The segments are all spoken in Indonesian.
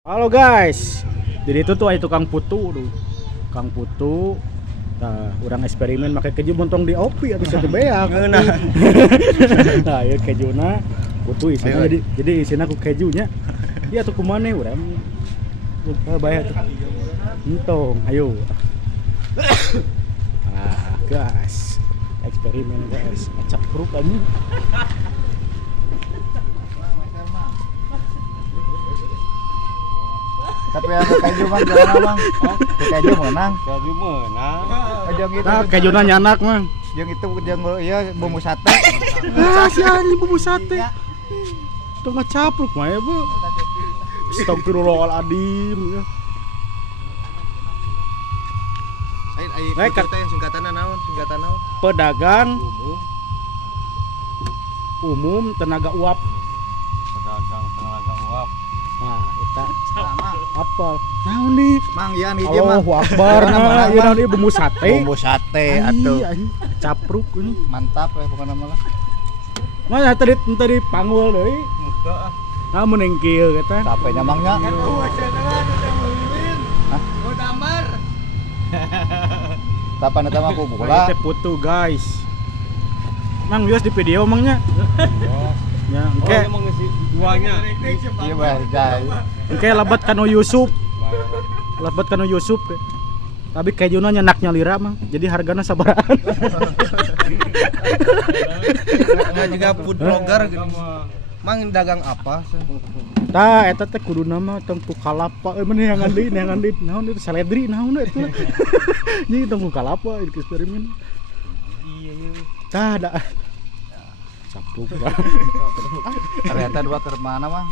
Halo guys, jadi itu tuh ada tukang putu tuh, tukang putu. Nah, orang eksperimen pakai keju montong di opi atau satu beak. Nah, ya kejuna putu isinya jadi isinya aku kejunya. Iya tuh kumane urang. Bayar tuh. Entong, ayo. Ah, guys. Eksperimen guys, acak perut aja. Tapi yang keju mang jangan mang. Keju menang. Keju menang. Jeung itu. Nah, kejuna nyanak mang. Jeung itu jeung ieu bumbu sate. Ah, sian bumbu sate. Tuh ngacapruk mah ya, Bu. Astagfirullahaladzim ya. Ai teh singkatanna naon? Singkatan naon? Pedagang umum tenaga uap. Pedagang tenaga uap. Nah, kita apa? Naon nih? Mang ieu hiji mang. Allahu Akbar. Nah, ieu naon ieu bumbu sate. Bumbu sate atuh. Capruk ini. Mantap ya pokona mah. Mana tadi panggul deui. Muka. Nah, mending kieu kata. Capeknya mangnya. Hah? Oh damar. Tapan eta mah ku bola. Teh putu guys. Mang bios di video mangnya. Ya, engke. Oh, emang ngisi duanya. Iya bae jai. Engke lebat kanu Yusuf. Lebat kanu Yusuf. Tapi kejuna nyenaknya lira mang. Jadi hargana sabaraan. Enggak juga food blogger gitu. Mang dagang apa? Tah eta teh kuduna mah tong Bukalapa meureun neangan deui naon itu seledri naon eta. Jadi tong Bukalapa di eksperimen. Iya iya. Tah da. Capluk. Ternyata dua ke mana mah?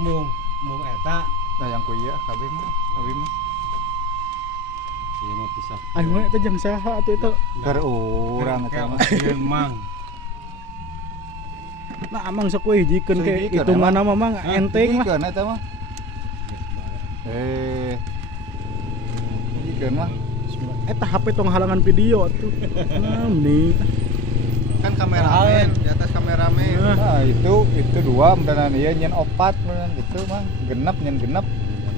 Mung eta. Nah yang ku ieu kabeh mah. Abi mah. Ieu mah pisah. Ayo mah eta jang saha atuh eta. Keur urang eta mah. Ieu mang. Nah, amang sok we hijikeun ke Hijikeun, hitunganna mah mang enteng mah. Hijikeun eta mah. Hijikeun mah. Eta HP tong halangan video atuh. Nih. Kan kameramen, di atas kameramen. Nah, itu dua mudahan ieu nyen opat mudahan gitu mah. Genep nyen genep.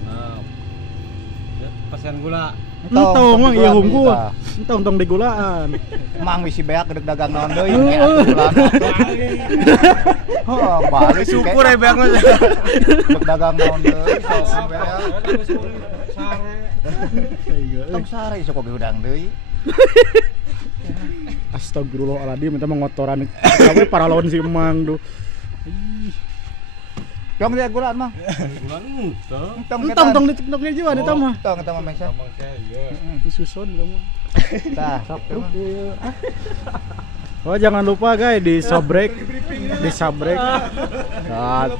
Nah. Pesan gula. Entong mang ieu hungkul. minta. Entong tong digulaan. Mang bisi beak gedeg dagang naon deui nya atuh gulana. Heuh, balik Syukur ya beak mah. gedeg dagang naon deui sok beak. Tong sare sok oge udang deui. Astagfirullahaladzim, eta mah ngotoran kawe paralon si Mang duh. Jong dia gulaan mah. Bulan entong. Entong tong di TikTok ge juan eta mah. Tong eta mah mesa. Emang teh ieu. Disusun kamu. Tah, Sapruk ieu. Oh, jangan lupa guys di subrek. Di subrek. Nah,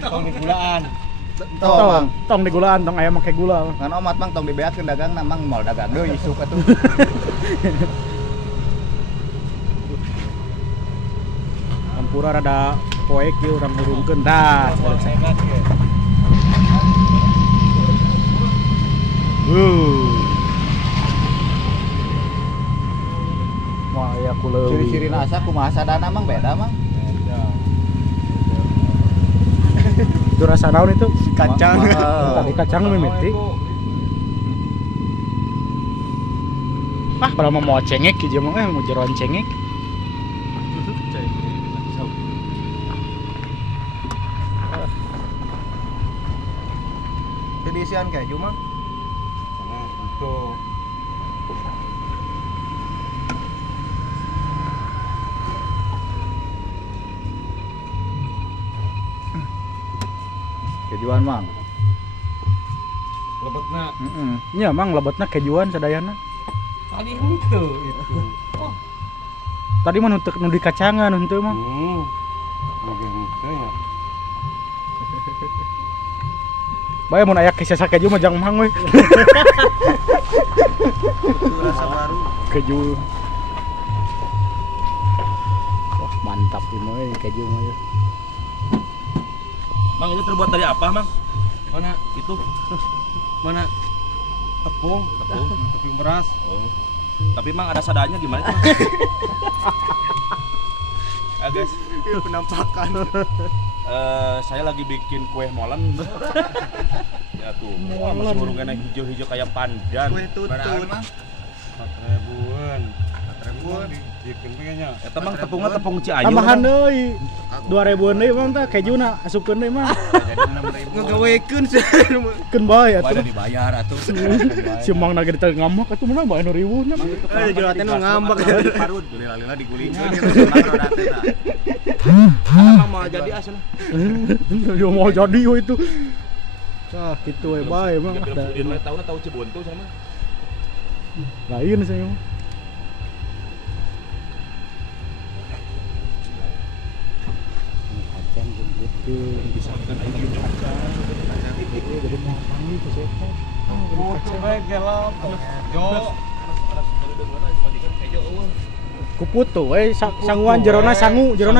Tong digulaan. tong digulaan tong aya make gula. Ngan omat mang tong dibeakeun dagangna mang moal dagang deui isuk atuh. Campura rada poek ieu urang urungkeun dah. Wah, ya kuleuwi. Ciri-cirina asa kumaha sadana mang beda mang. Itu rasa naon itu? Kacang. Tadi kacang mimiti. Ah, kalau mau cengek ieu mah mau jeroan cengek. Jadi isian keju mah. Itu. Kejuan mang. Lebetna. Heeh. Nya mang lebetna kejuan sadayana. Tadi henteu itu. Oh. Tadi mah nu di kacangan henteu mah. Oke henteu ya. Bae mun aya kisah keju mah jang mang we. Itu rasa baru. Keju. Wah, mantap ini keju mah ya. Mang, ini terbuat dari apa, Mang? Mana itu? Mana? Tepung, tepung beras. Oh. Tapi Mang ada sadanya gimana itu, Mang? Ya, guys. Penampakan. Saya lagi bikin kue molen. Ya tuh, masih hurungan hijau-hijau kayak pandan. Kue tutut mah. 4.000-an. 4.000-an. Bikin kayaknya. Eta mah tepungnya tepung Cianjur. Tambahan deui. 2.000-an deui Mang tah kejuna asupkeun deui mah. Jadi 6.000. Ngagawekeun sih. Keun bae Pada atuh. dibayar atuh. Si Mang nage diteu ngamak atuh mah bae 2.000 nya. Jual teh nu ngambek. Parut, lila-lila digulingkeun ya senang roda teh. Emang mau jadi asal. Yo mau jadi yo itu. Tah kitu we bae Mang. Film tahu Cibuntu sama. Lain saya mah. Kacang gitu bisa kan aja kacang. Jadi mau panggil ke siapa? Baik gelap. Yo. Kuputu sanguan jerona sangu. Kalau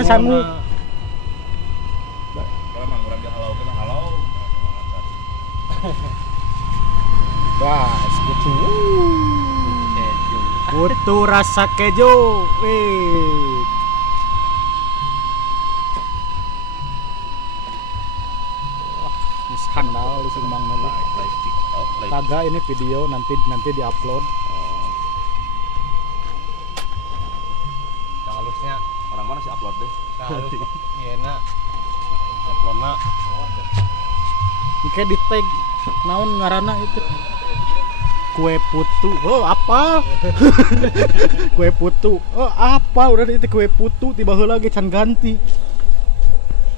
mang urang halau kena halau. Guys, putu rasa keju. Wih. Skandal di sini Bang Nabi. Taga ini video nanti diupload. Halusnya Orang mana sih upload deh? halus. Iya nak. Uploadna. Kayak di tag naon ngaranna itu kue putu. Oh apa? Kue putu. Oh apa? Udah itu kue putu tiba heula ge can ganti.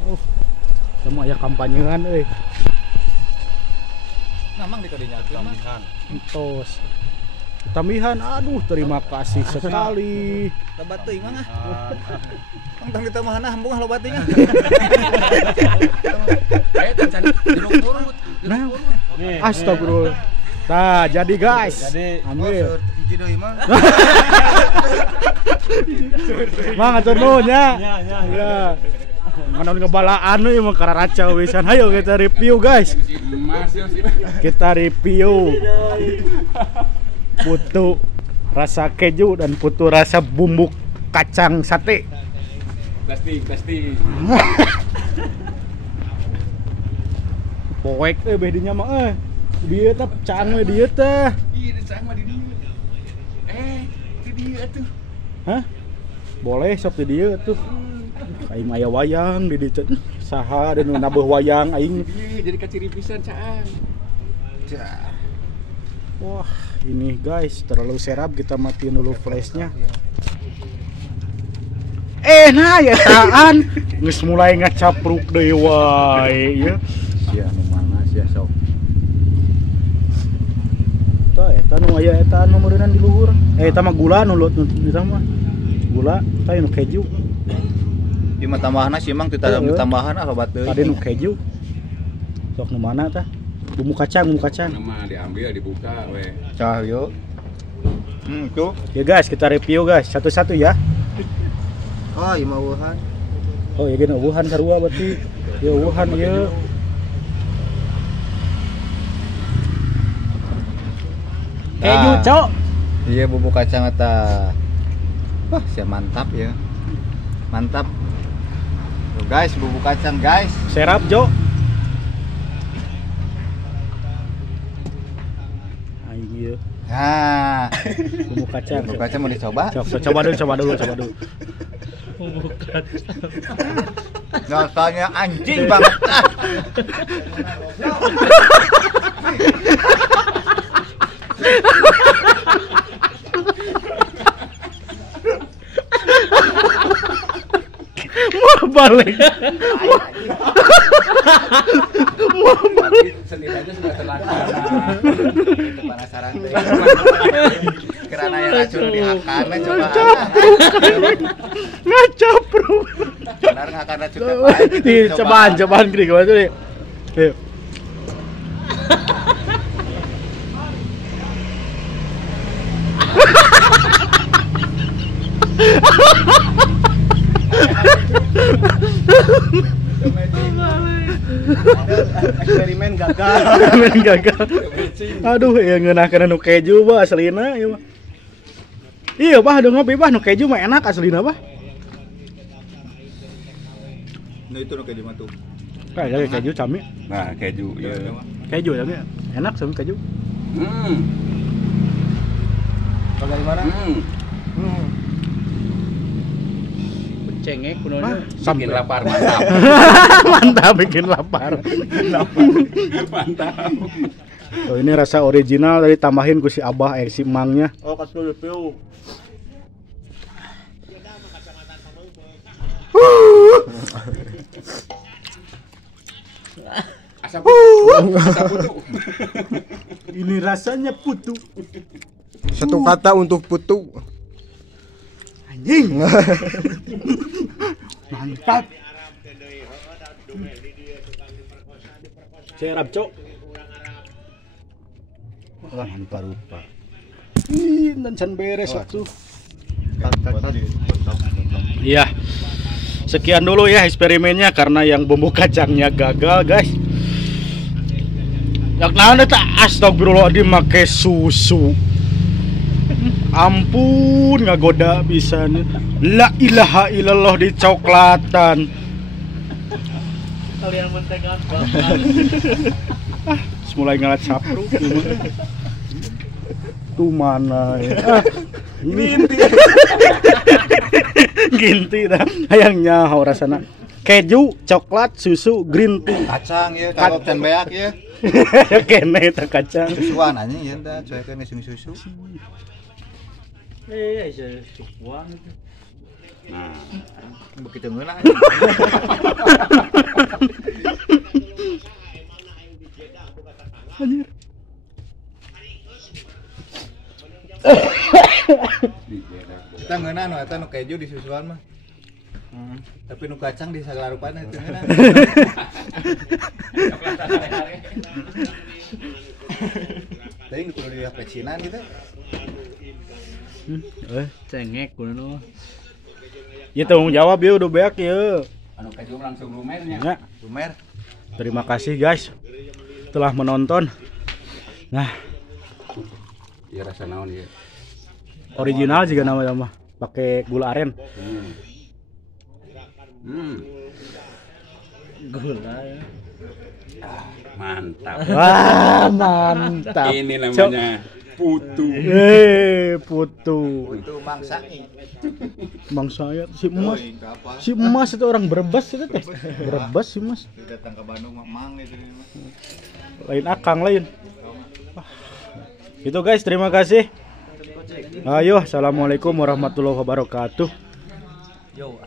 Oh. Kamu aya kampanyean euy. Namang di kadinya tambihan. Entos. Tambihan, aduh terima kasih sekali. Lobat teuing mah. Tong ditambahan hambung lobat teuing. Can jeruk purut. Nah, astagfirullah. Nah, jadi guys. Ambil. Hiji deui mah. Mang atur nuhun ya. Ya. Mana ngebalaan euy mah kararaca wisan. Hayo kita review guys. Kita review putu rasa keju dan putu rasa bumbu kacang sate. Plastik. Poek bedinya mah dieu teh caang we dieu teh. Iya, cang mah di dieu. Di dieu atuh. Hah? Boleh sok di dieu tuh. Aing aya wayang di dieu teh. Saha dan nabeuh wayang aing. Jadi kaciri pisan caang. Wah, ini guys terlalu serap, kita matiin dulu flashnya. Nah ya taan geus mulai ngacapruk deui wae ya. Sia nu mana sia sok. Tah eta nu aya eta nu meureunnan di luhur. Eta mah gula nu eta mah. Gula tah nu keju. Di mah tambahanna sih Mang kita tambahan lobat teuing. Tadi nu keju. Sok nu mana tah? Bumbu kacang. Nama diambil dibuka we. Cah yuk. Itu. Ya guys, kita review guys satu-satu ya. Oh, iya mah Wuhan. Oh ya gini Wuhan sarua berarti. Ya Wuhan ya. Keju, Cok. Iya bumbu kacang eta. Wah, sia mantap ya. Mantap. Tuh guys, bumbu kacang guys. Serap, Jo. Ayo. Nah, Bumbu kacang. bumbu kacang mau dicoba? Coba dulu. Rasanya anjing banget. Mau balik. Setidaknya sudah terlaksana. Penasaran teh. Karena yang racun dihakarna coba. Ngacapruk. Benar ngakan racun apa? Cobaan gini gimana tuh nih. Ayo. Eksperimen gagal. Gagal. Aduh, ya ngeunakeun nu keju bah aslina ieu mah. Iya, bah adu ngopi bah nu keju mah enak aslina bah. Nah itu nu keju mah tuh. Kayak keju cami. Nah, keju ya. Keju ya, Mi. Enak sama keju. Bagaimana? Cengek kuno Ah, Bikin lapar mantap. Mantap, bikin lapar. Mantap. Oh, ini rasa original tadi tambahin ku si Abah si Emangnya. Oh, kasih review. Asa putu. Ini rasanya putu. Satu kata untuk putu. Anjing. Mantap. Cerap, Cok. Wah, mantap rupa. Ih, dan beres waktu. Iya. Sekian dulu ya eksperimennya karena yang bumbu kacangnya gagal, guys. Yang nana tak astagfirullahaladzim make susu. Ampun, ngagoda bisa nih. La ilaha illallah di coklatan. Kalian mentegan Mulai ngalat sapru. Tuh mana ya? Ginti dah. Hayangnya hau rasana. Keju, coklat, susu, green tea. Kacang ya, kalau can beak ya. Kene eta kacang. Susuan anjing ya tah, coekeun susu. cukuan itu. Nah, Begitu ngeunah. Anjir. Kita ngeunah nu eta nu keju di susuan mah. Tapi nu kacang di sagalarupan itu ngeunah. Tadi nu kudu diapecinan gitu. Cengek kuno. Ya tanggung jawab ya udah beak ya. anu keju langsung lumernya. Ya. Lumer. Terima kasih guys telah menonton. Nah, Ya rasa naon ya. original juga nama-nama pakai gula aren. Gula ya. Mantap. Wah, mantap. Ini namanya putu. Putu. Itu mangsai. Bang saya si Emas. Oi, apa? Si Emas itu orang Brebes itu teh. Brebes si Emas. Datang ke Bandung mang itu. Lain akang lain. Itu guys, terima kasih. Ayo, assalamualaikum warahmatullahi wabarakatuh. Yo.